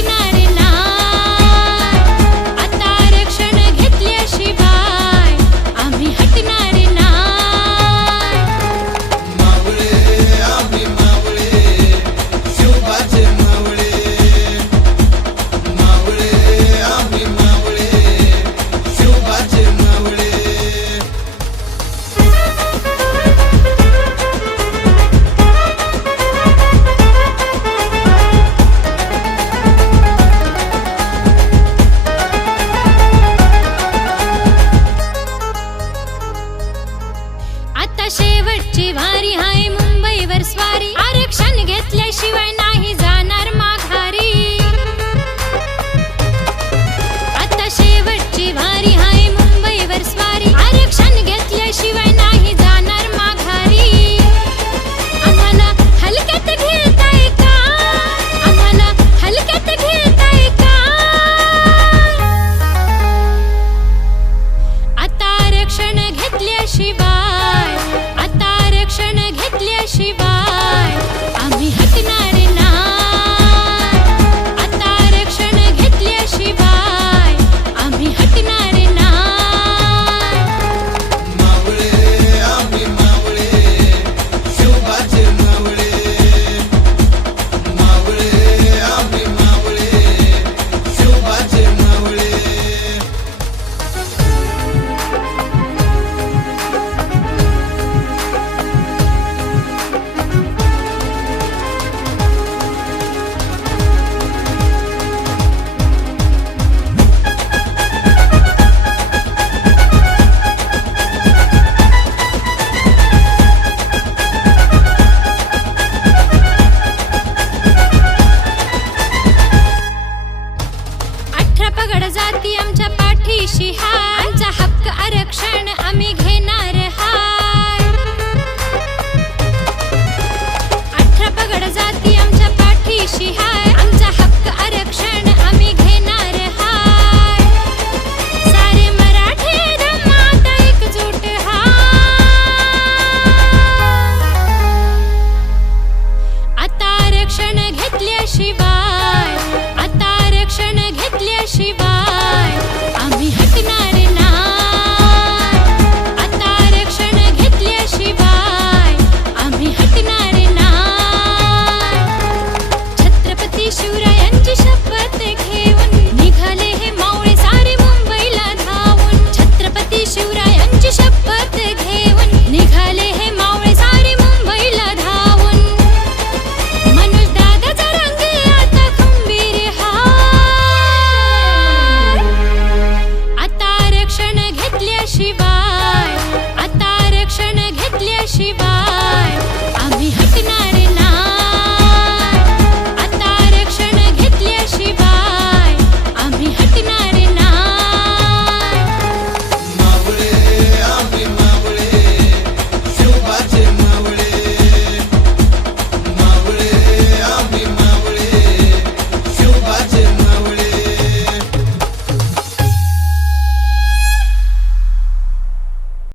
imaginaria. चिवारी हाँ